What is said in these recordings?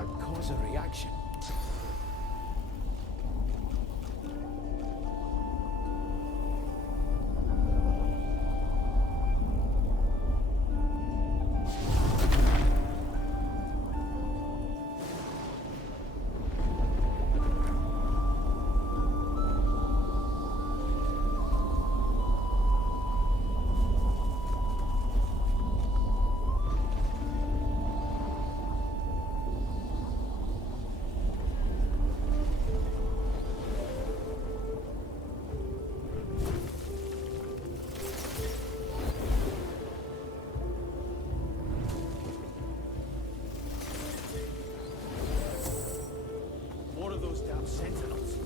that cause a reaction? Sentinels.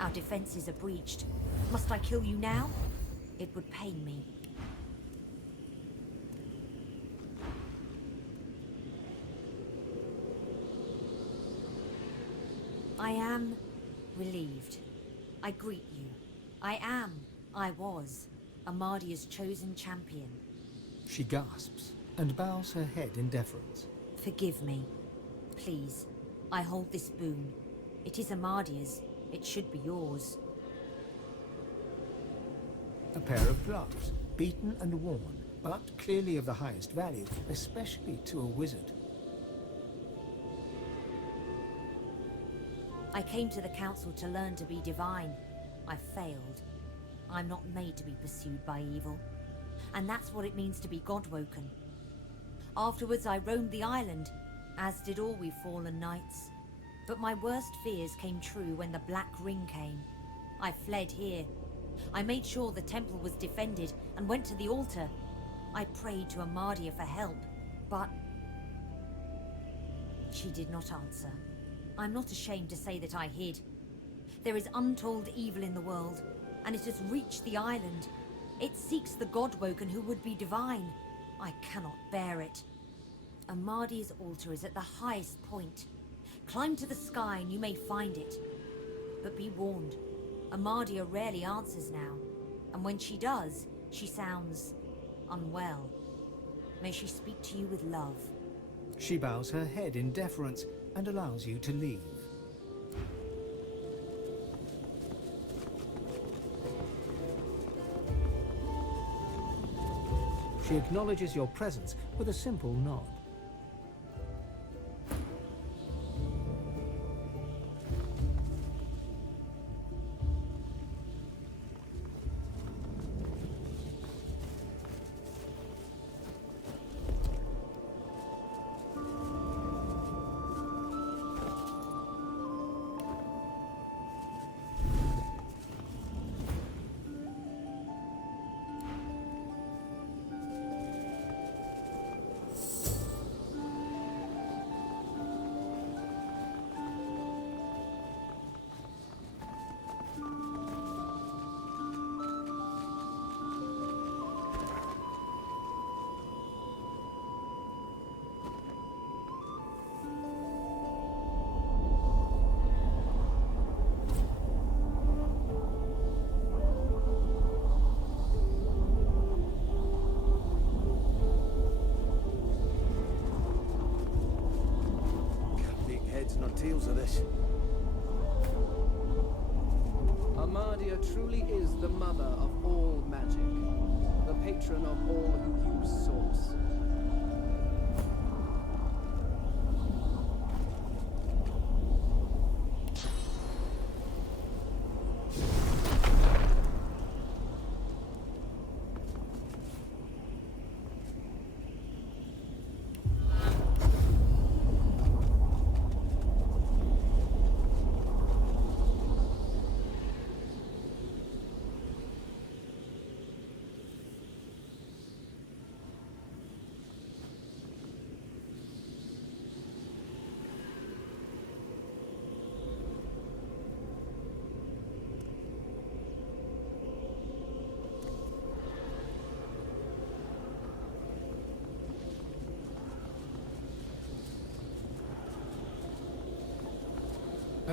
Our defenses are breached. Must I kill you now? It would pain me. I am relieved. I greet you. I was, Amadia's chosen champion. She gasps and bows her head in deference. Forgive me. Please, I hold this boon. It is Amadia's. It should be yours. A pair of gloves, beaten and worn, but clearly of the highest value, especially to a wizard. I came to the council to learn to be divine. I failed. I'm not made to be pursued by evil. And that's what it means to be God-woken. Afterwards I roamed the island, as did all we fallen knights. But my worst fears came true when the Black Ring came. I fled here. I made sure the temple was defended and went to the altar. I prayed to Amadia for help, but she did not answer. I'm not ashamed to say that I hid. There is untold evil in the world, and it has reached the island. It seeks the God-woken who would be divine. I cannot bear it. Amadia's altar is at the highest point. Climb to the sky and you may find it. But be warned, Amadia rarely answers now, and when she does, she sounds unwell. May she speak to you with love. She bows her head in deference and allows you to leave. She acknowledges your presence with a simple nod. Tails of this. Amadia truly is the mother of all magic, the patron of all who use Source.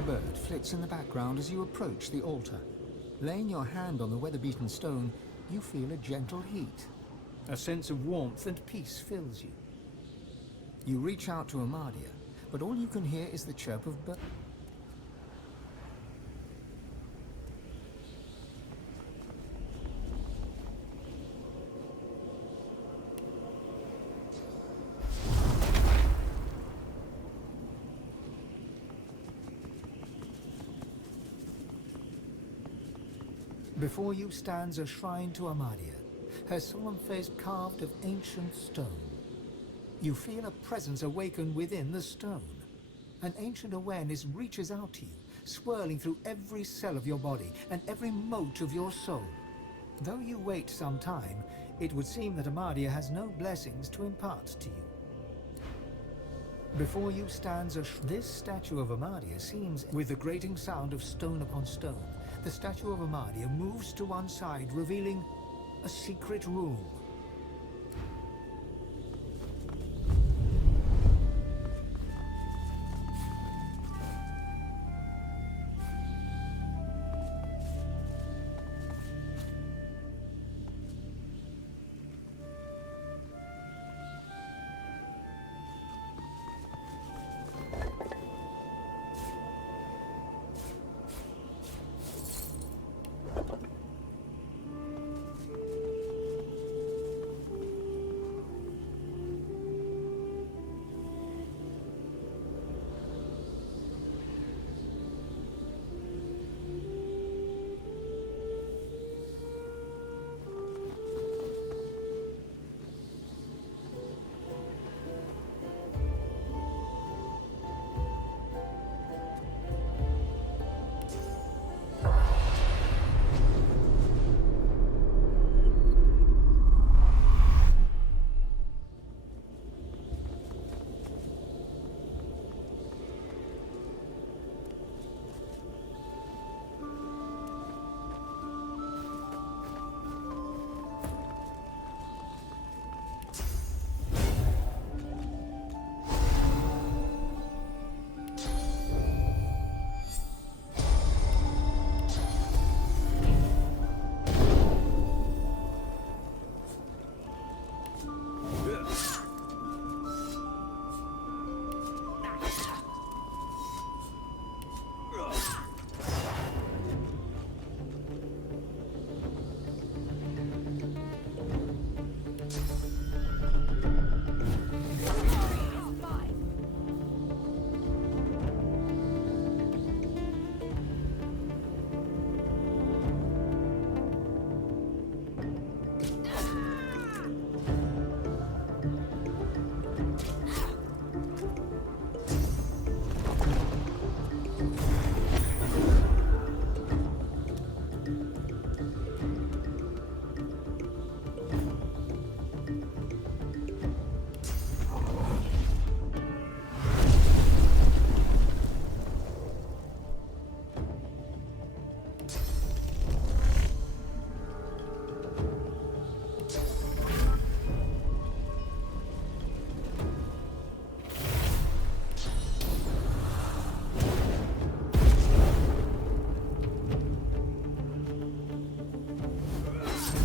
A bird flits in the background as you approach the altar. Laying your hand on the weather-beaten stone, you feel a gentle heat. A sense of warmth and peace fills you. You reach out to Amadia, but all you can hear is the chirp of birds. Before you stands a shrine to Amadia, her solemn face carved of ancient stone. You feel a presence awaken within the stone. An ancient awareness reaches out to you, swirling through every cell of your body and every mote of your soul. Though you wait some time, it would seem that Amadia has no blessings to impart to you. Before you stands this statue of Amadia seems, with the grating sound of stone upon stone, the statue of Amadia moves to one side, revealing a secret room.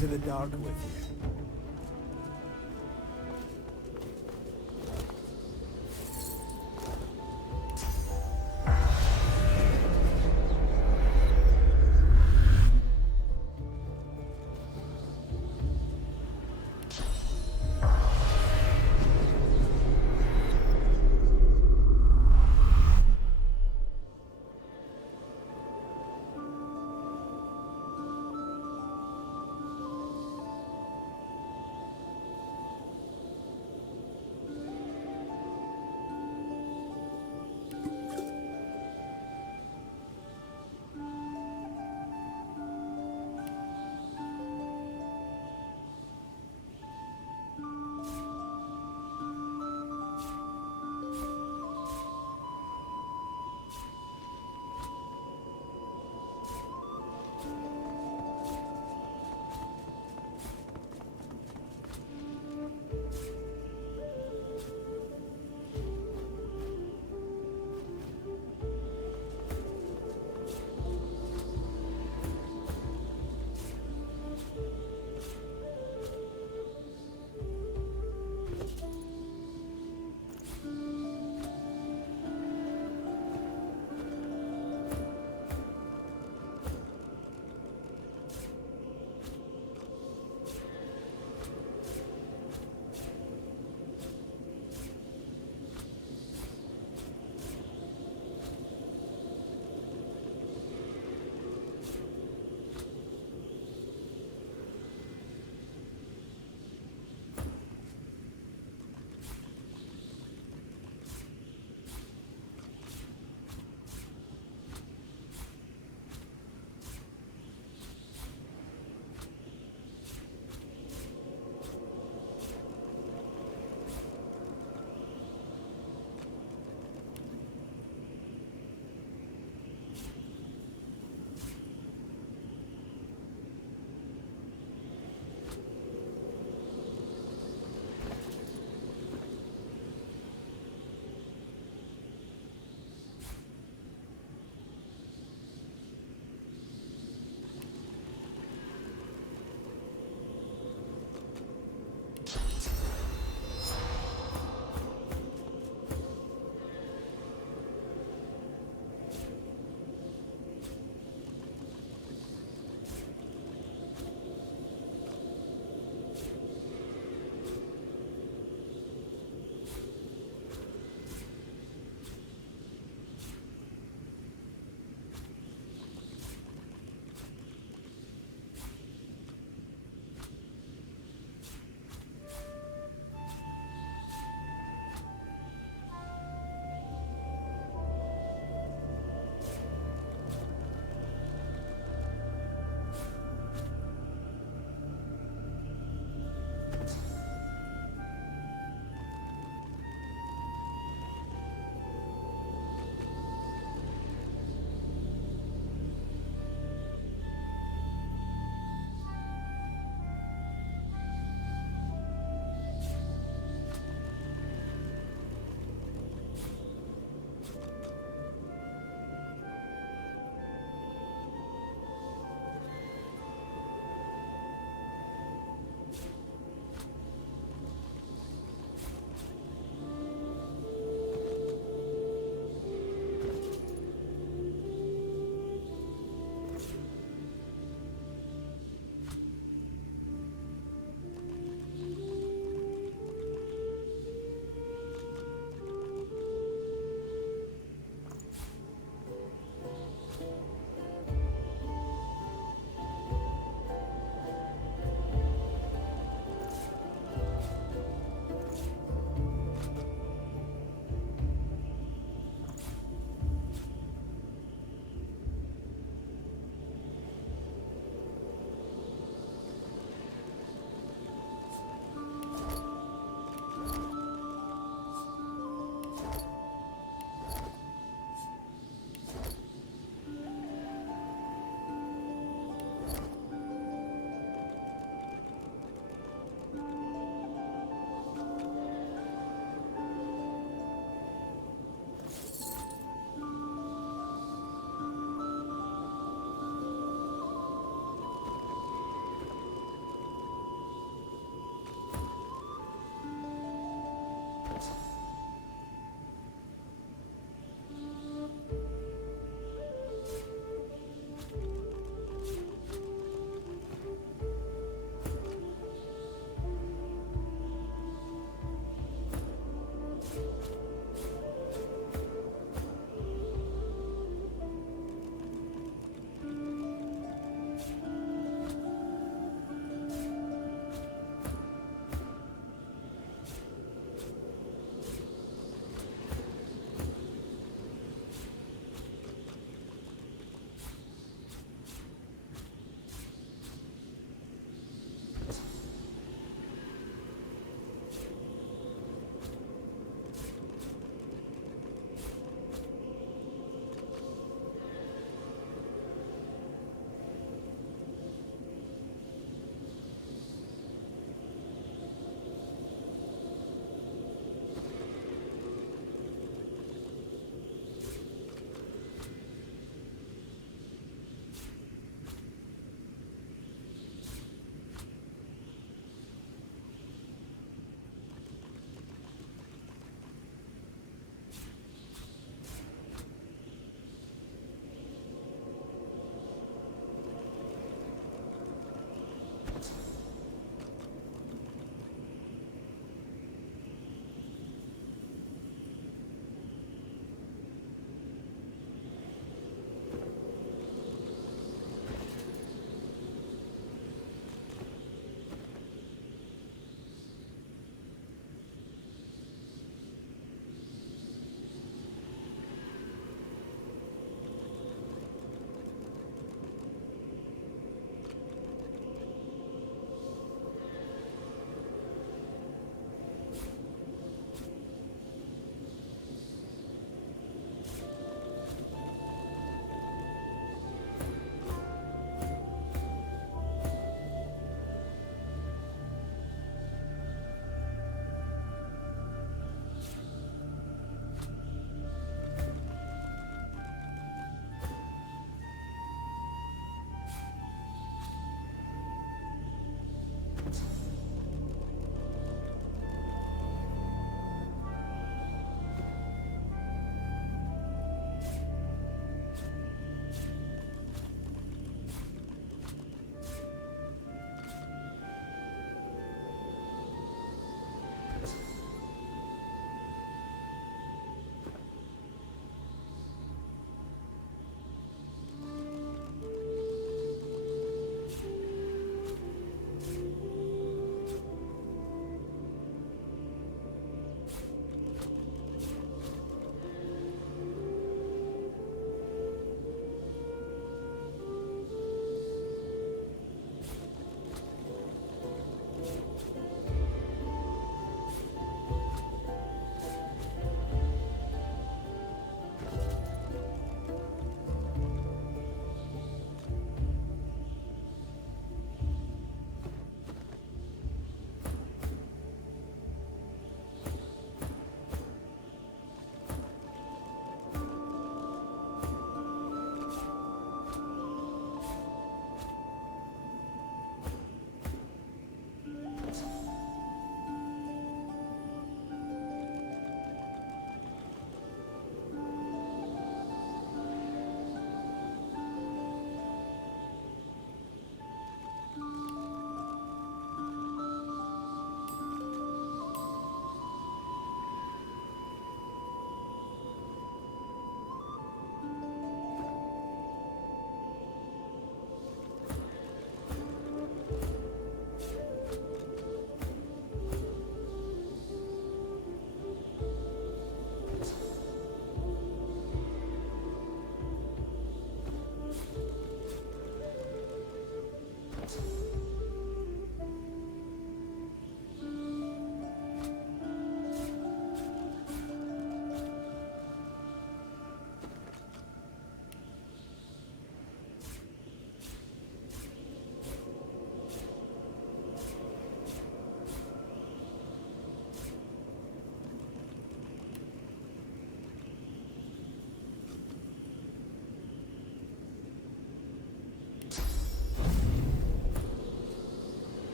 To the dark with you.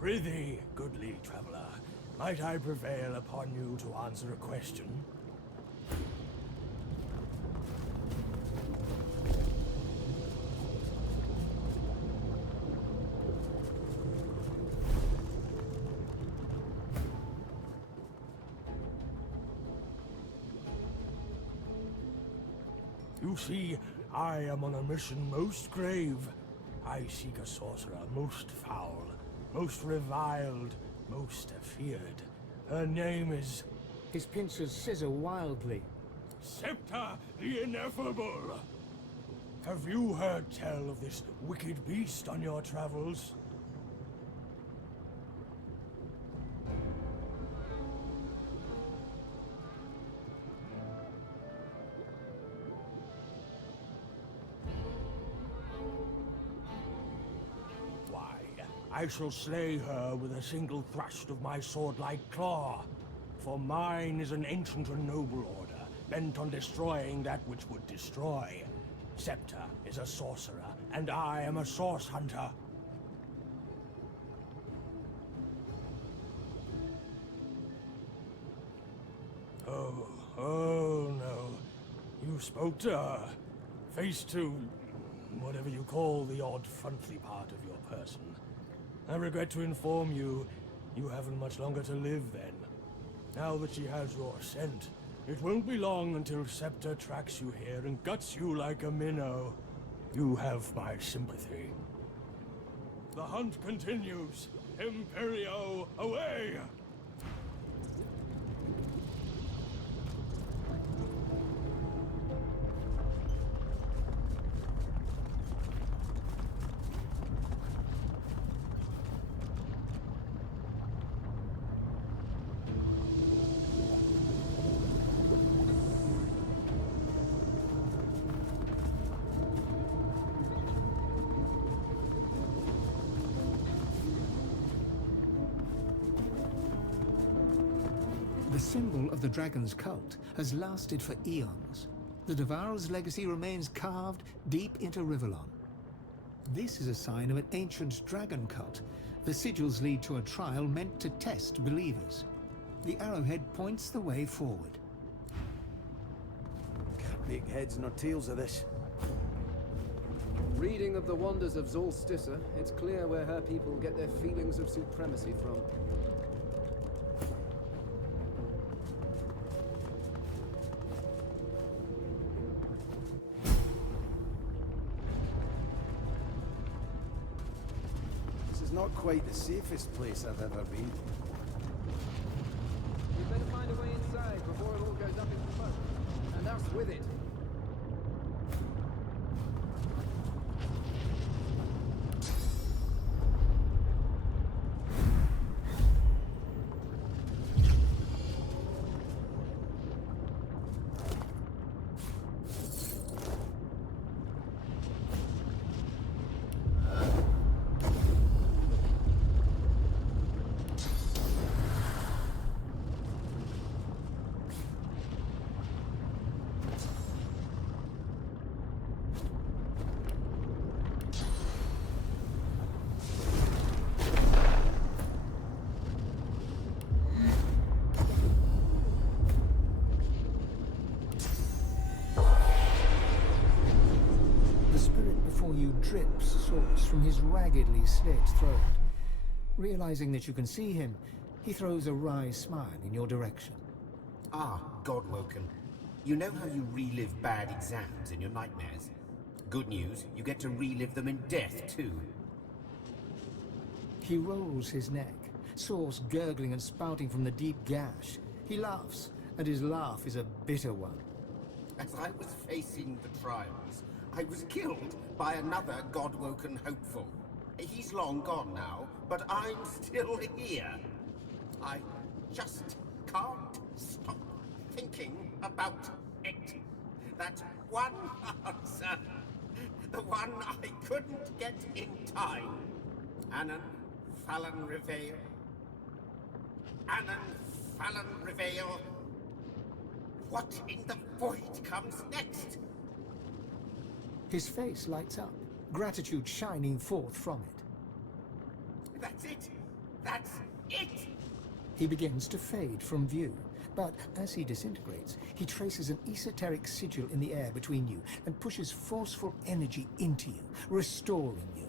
Prithee, goodly traveler, might I prevail upon you to answer a question? You see, I am on a mission most grave. I seek a sorcerer most foul, most reviled, most feared. Her name is... His pincers scissor wildly. Septa the Ineffable! Have you heard tell of this wicked beast on your travels? Why, I shall slay her with a single thrust of my sword-like claw. For mine is an ancient and noble order, bent on destroying that which would destroy. Septa is a sorcerer, and I am a source hunter. Oh no. You spoke to her. Face to... whatever you call the odd frontly part of your person. I regret to inform you, you haven't much longer to live then. Now that she has your scent, it won't be long until Septa tracks you here and guts you like a minnow. You have my sympathy. The hunt continues. Imperio, away! The symbol of the dragon's cult has lasted for eons. The Devourer's legacy remains carved deep into Rivellon. This is a sign of an ancient dragon cult. The sigils lead to a trial meant to test believers. The arrowhead points the way forward. Can't make heads nor tails of this. Reading of the wonders of Zolstissa, it's clear where her people get their feelings of supremacy from. This is not quite the safest place I've ever been. We better find a way inside before it all goes up in smoke. And us with it. Drips sauce from his raggedly slit throat. Realizing that you can see him, he throws a wry smile in your direction. Ah, Godwoken. You know how you relive bad exams in your nightmares? Good news, you get to relive them in death, too. He rolls his neck, sauce gurgling and spouting from the deep gash. He laughs, and his laugh is a bitter one. As I was facing the trials, I was killed by another Godwoken hopeful. He's long gone now, but I'm still here. I just can't stop thinking about it. That one answer, the one I couldn't get in time. Anon Fallon Reveil. Anon Fallon Reveil. What in the void comes next? His face lights up, gratitude shining forth from it. That's it. That's it! He begins to fade from view, but as he disintegrates, he traces an esoteric sigil in the air between you and pushes forceful energy into you, restoring you.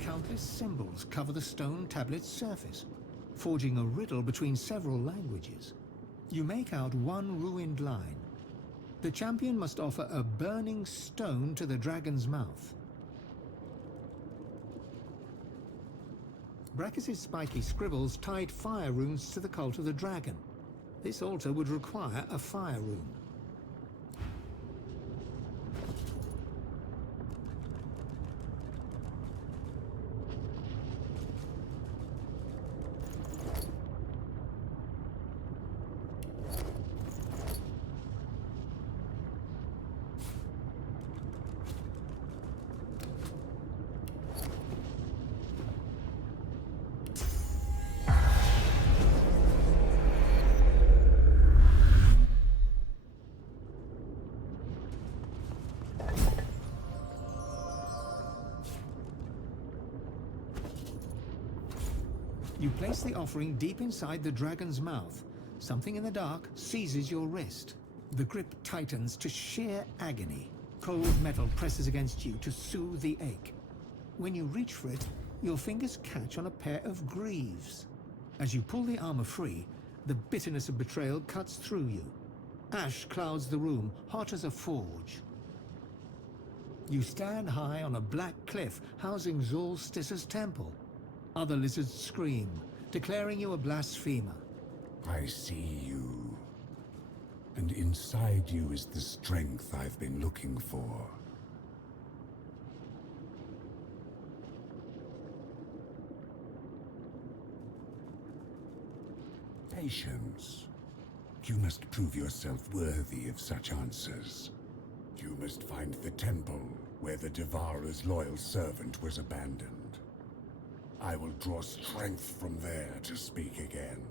Countless symbols cover the stone tablet's surface, forging a riddle between several languages. You make out one ruined line. The champion must offer a burning stone to the dragon's mouth. Brachus's spiky scribbles tied fire runes to the cult of the dragon. This altar would require a fire rune. You place the offering deep inside the dragon's mouth. Something in the dark seizes your wrist. The grip tightens to sheer agony. Cold metal presses against you to soothe the ache. When you reach for it, your fingers catch on a pair of greaves. As you pull the armor free, the bitterness of betrayal cuts through you. Ash clouds the room, hot as a forge. You stand high on a black cliff housing Zolstissa's temple. Other lizards scream, declaring you a blasphemer. I see you. And inside you is the strength I've been looking for. Patience. You must prove yourself worthy of such answers. You must find the temple where the Devourer's loyal servant was abandoned. I will draw strength from there to speak again.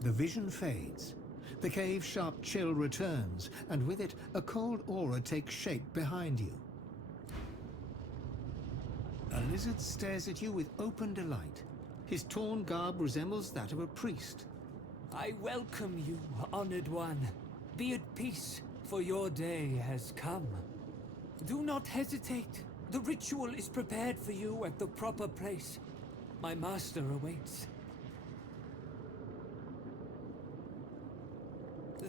The vision fades. The cave's sharp chill returns, and with it, a cold aura takes shape behind you. A lizard stares at you with open delight. His torn garb resembles that of a priest. I welcome you, honored one. Be at peace, for your day has come. Do not hesitate. The ritual is prepared for you at the proper place. My master awaits.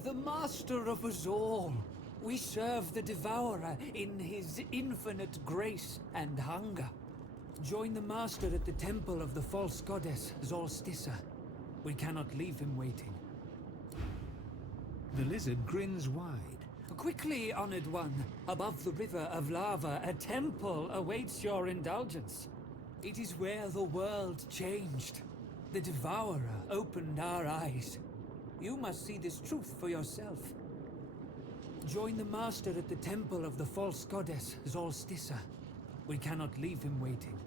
The master of us all. We serve the Devourer in his infinite grace and hunger. Join the master at the temple of the false goddess, Zolstissa. We cannot leave him waiting. The lizard grins wide. Quickly, honored one. Above the river of lava, a temple awaits your indulgence. It is where the world changed. The Devourer opened our eyes. You must see this truth for yourself. Join the master at the temple of the false goddess, Zolstissa. We cannot leave him waiting.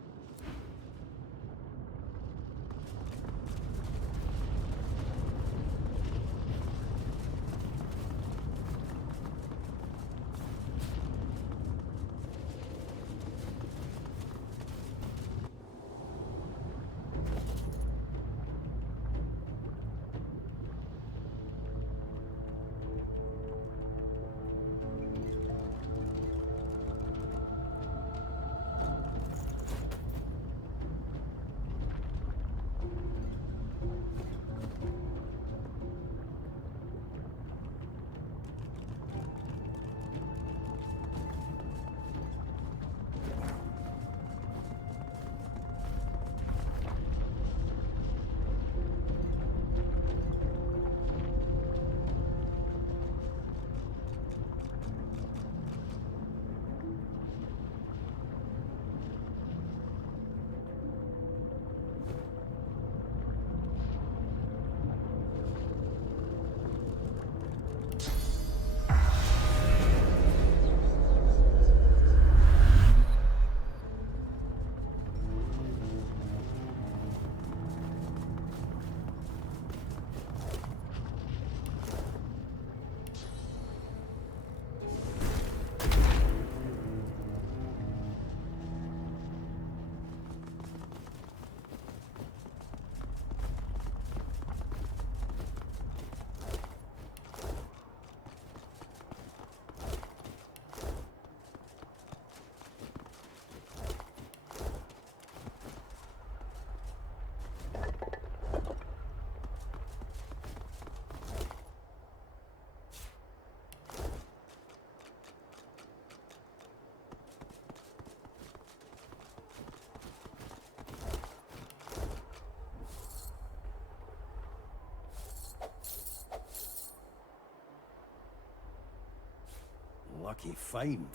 lucky find.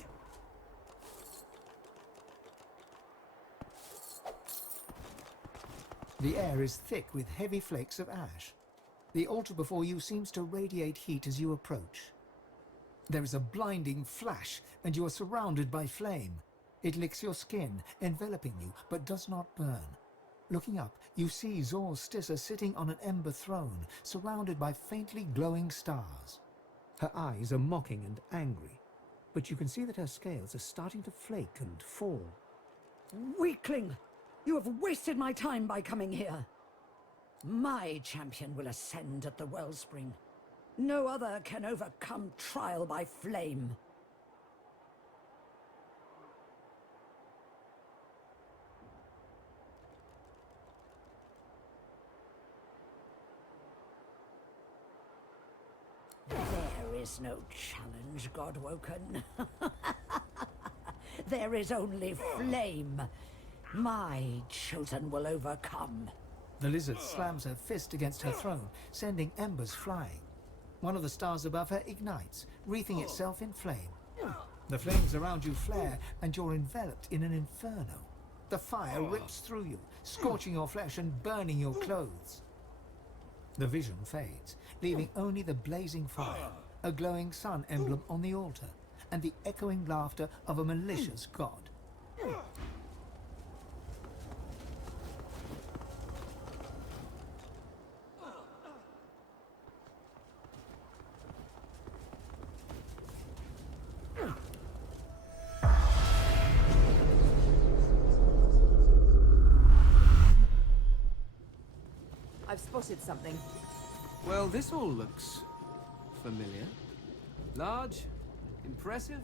The air is thick with heavy flakes of ash. The altar before you seems to radiate heat as you approach. There is a blinding flash, and you are surrounded by flame. It licks your skin, enveloping you, but does not burn. Looking up, you see Zor Stissa sitting on an ember throne, surrounded by faintly glowing stars. Her eyes are mocking and angry, but you can see that her scales are starting to flake and fall. Weakling! You have wasted my time by coming here. My champion will ascend at the wellspring. No other can overcome trial by flame. There is no challenge, Godwoken. There is only flame. My chosen will overcome. The lizard slams her fist against her throne, sending embers flying. One of the stars above her ignites, wreathing itself in flame. The flames around you flare, and you're enveloped in an inferno. The fire rips through you, scorching your flesh and burning your clothes. The vision fades, leaving only the blazing fire, a glowing sun emblem on the altar, and the echoing laughter of a malicious god. I've spotted something. Well, this all looks familiar. Large, impressive,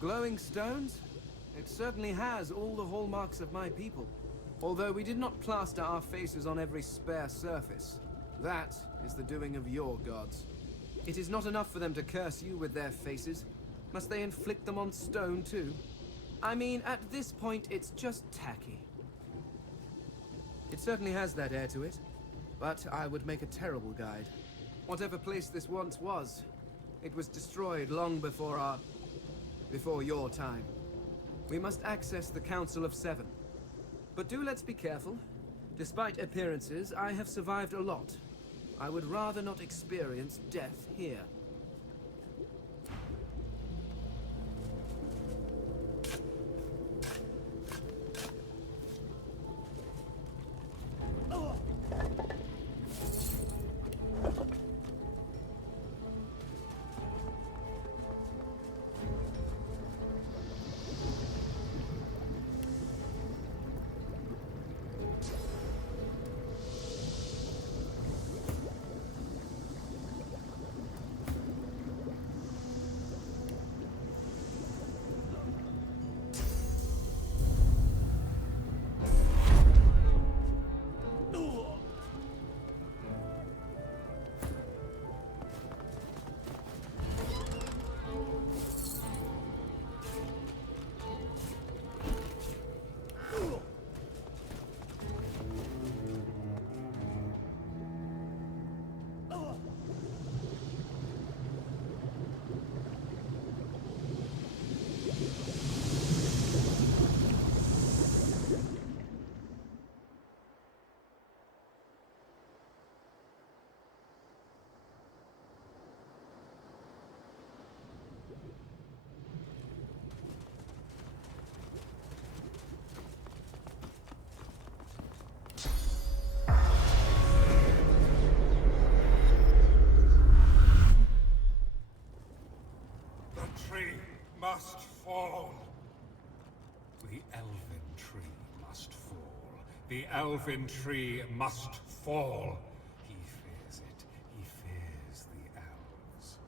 glowing stones. It certainly has all the hallmarks of my people. Although we did not plaster our faces on every spare surface. That is the doing of your gods. It is not enough for them to curse you with their faces. Must they inflict them on stone too? I mean, at this point, it's just tacky. It certainly has that air to it. But I would make a terrible guide. Whatever place this once was, it was destroyed long before your time. We must access the Council of Seven. But let's be careful. Despite appearances, I have survived a lot. I would rather not experience death here. Must fall. The elven tree must fall. The elven tree must fall. He fears it. He fears the elves.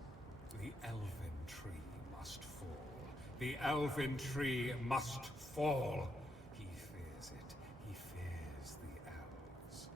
The elven tree must fall. The elven tree must fall. He fears it. He fears the elves.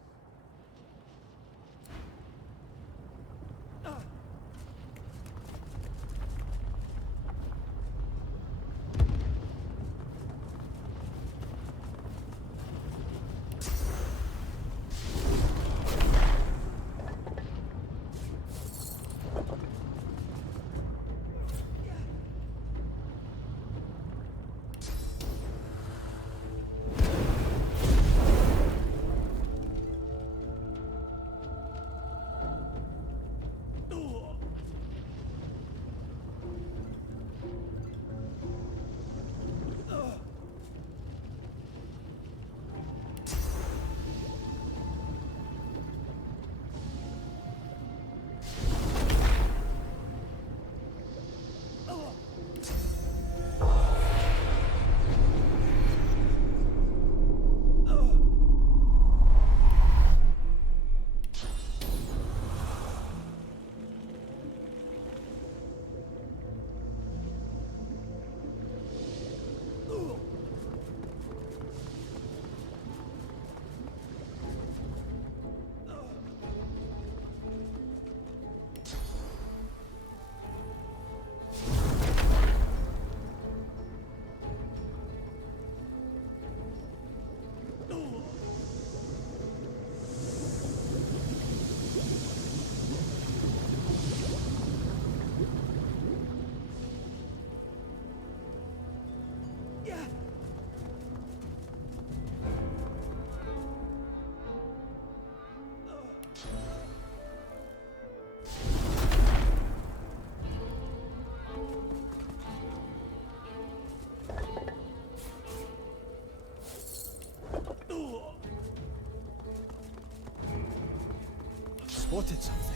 spotted something.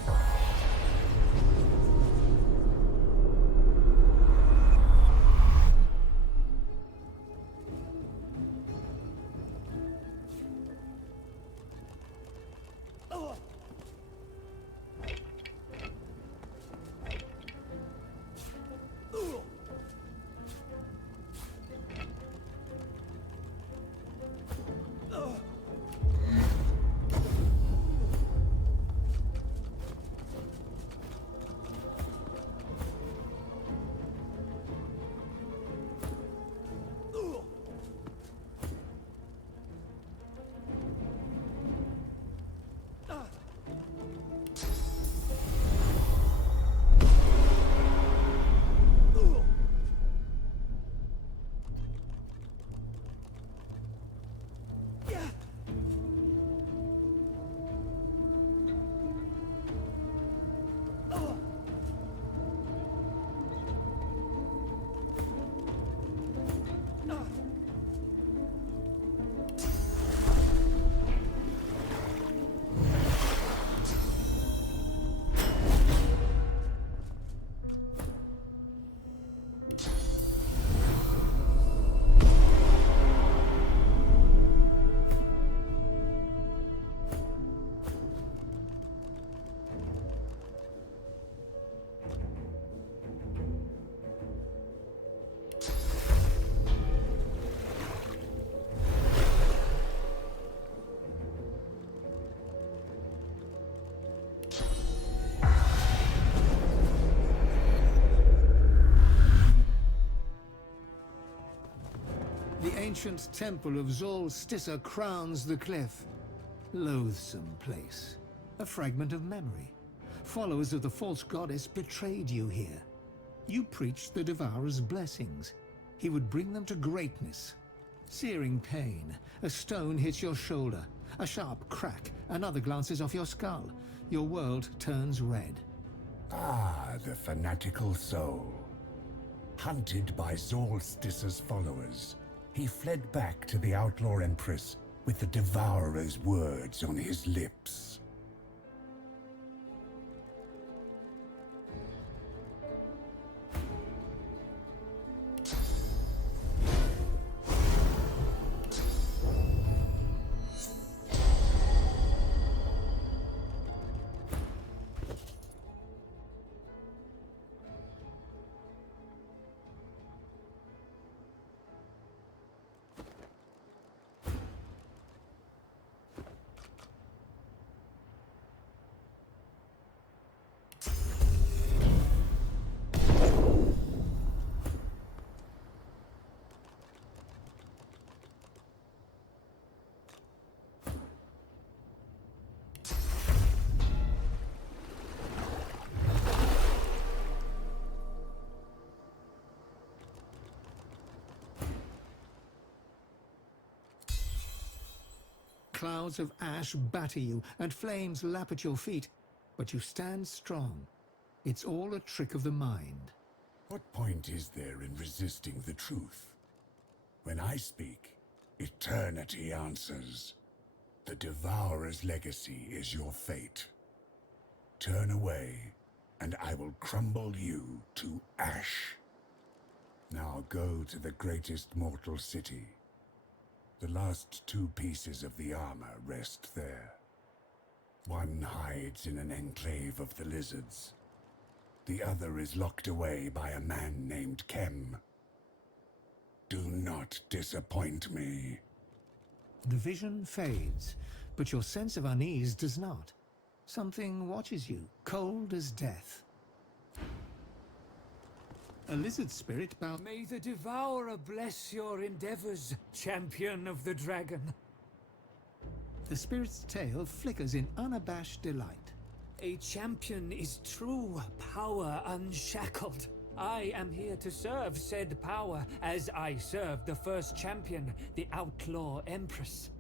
The ancient temple of Zol crowns the cliff. Loathsome place. A fragment of memory. Followers of the false goddess betrayed you here. You preached the Devourer's blessings. He would bring them to greatness. Searing pain. A stone hits your shoulder. A sharp crack. Another glances off your skull. Your world turns red. Ah, the fanatical soul. Hunted by Zolstis's followers, he fled back to the Outlaw Empress with the Devourer's words on his lips. Clouds of ash batter you, and flames lap at your feet, but you stand strong. It's all a trick of the mind. What point is there in resisting the truth? When I speak, eternity answers. The Devourer's legacy is your fate. Turn away, and I will crumble you to ash. Now go to the greatest mortal city. The last two pieces of the armor rest there. One hides in an enclave of the lizards. The other is locked away by a man named Kem. Do not disappoint me. The vision fades, but your sense of unease does not. Something watches you, cold as death. A lizard spirit bow. May the Devourer bless your endeavors, champion of the dragon. The spirit's tail flickers in unabashed delight. A champion is true power unshackled. I am here to serve said power, as I served the first champion, the Outlaw Empress.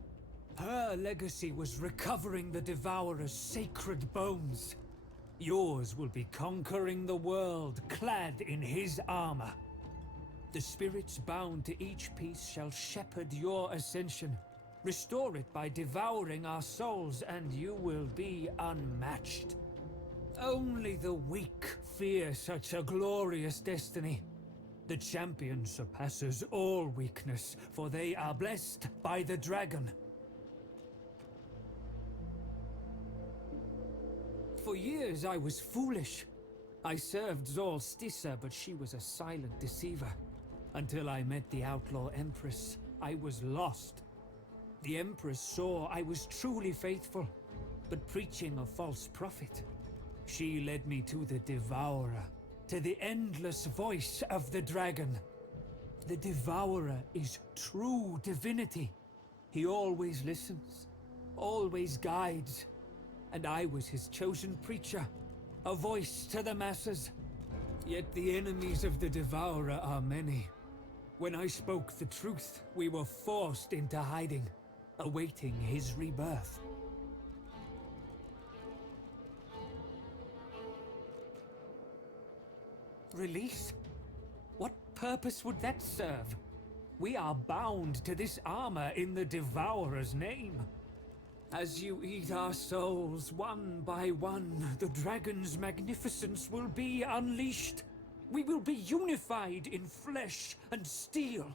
Her legacy was recovering the Devourer's sacred bones. Yours will be conquering the world, clad in his armor. The spirits bound to each piece shall shepherd your ascension. Restore it by devouring our souls, and you will be unmatched. Only the weak fear such a glorious destiny. The champion surpasses all weakness, for they are blessed by the dragon. For years I was foolish. I served Zol Stissa, but she was a silent deceiver. Until I met the outlaw Empress, I was lost. The Empress saw I was truly faithful, but preaching a false prophet. She led me to the Devourer, to the endless voice of the dragon. The Devourer is true divinity. He always listens, always guides, and I was his chosen preacher, a voice to the masses. Yet the enemies of the Devourer are many. When I spoke the truth, we were forced into hiding, awaiting his rebirth. Release? What purpose would that serve? We are bound to this armor in the Devourer's name. As you eat our souls one by one, the dragon's magnificence will be unleashed. We will be unified in flesh and steel.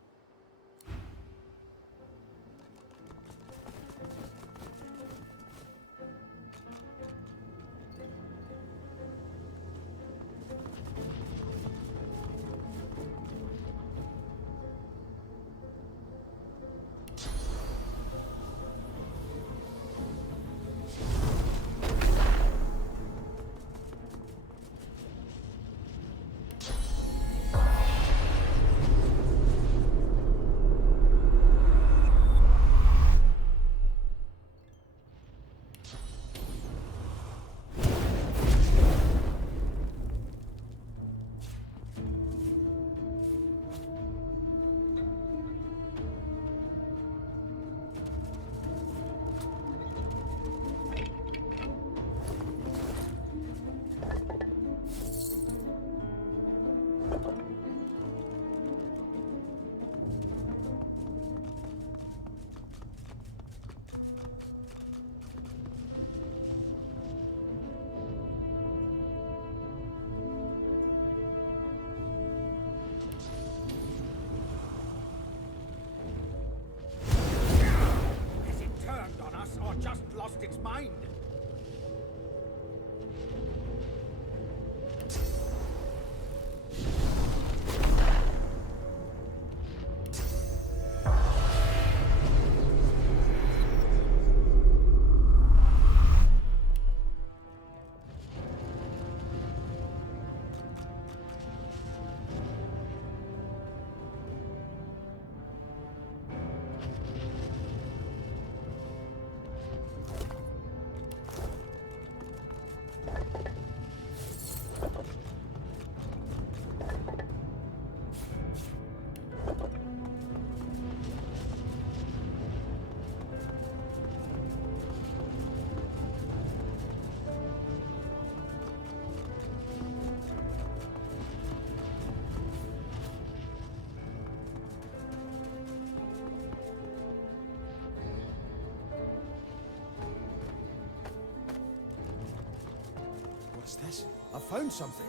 Just lost its mind. What's this? I found something.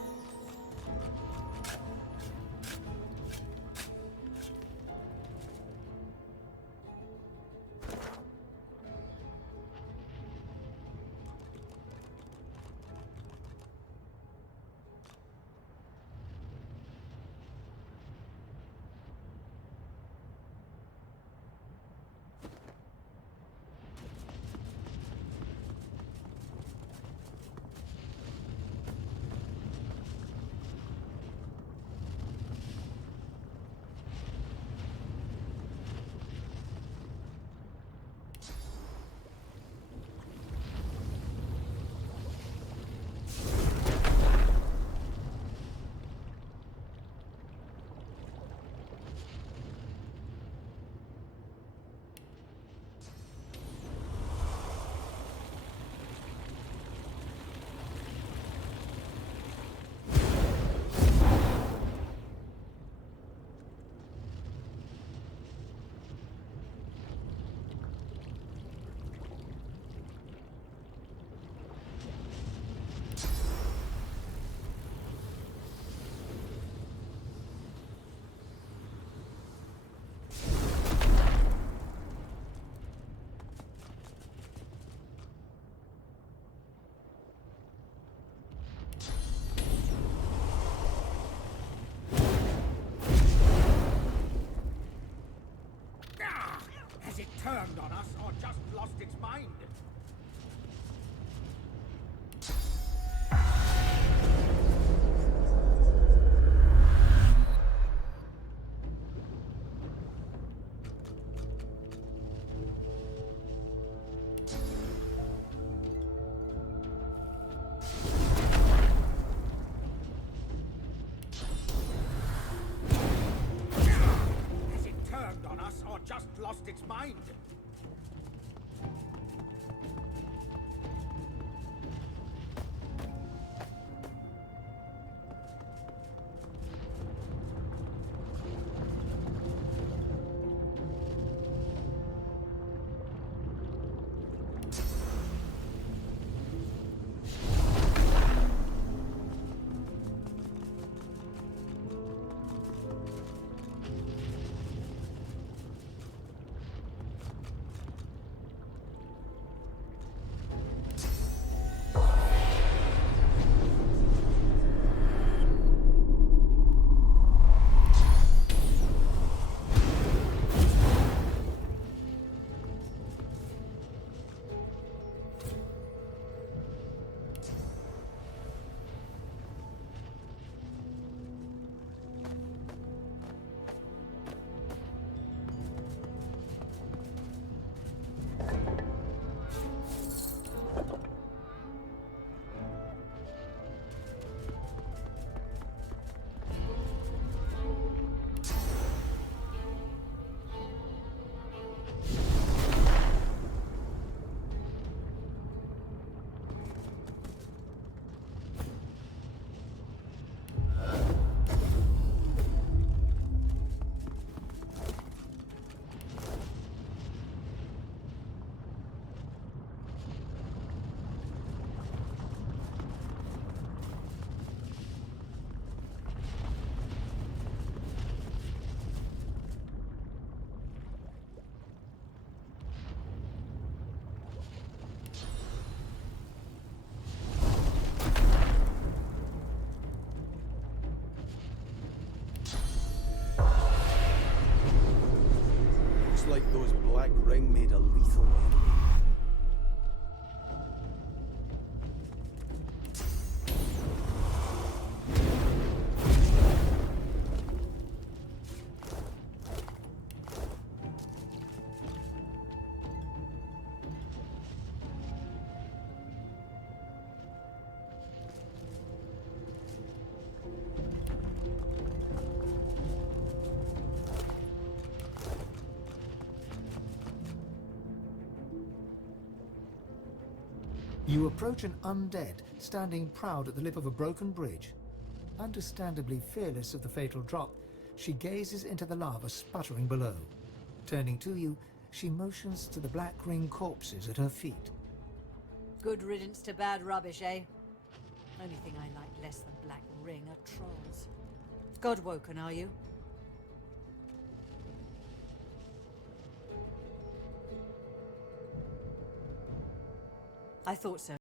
turned on us or just lost its mind? Has it turned on us or just lost its mind? Like those black ring made a lethal enemy. You approach an undead, standing proud at the lip of a broken bridge. Understandably fearless of the fatal drop, she gazes into the lava sputtering below. Turning to you, she motions to the black ring corpses at her feet. Good riddance to bad rubbish, eh? Only thing I like less than black ring are trolls. God-woken, are you? I thought so.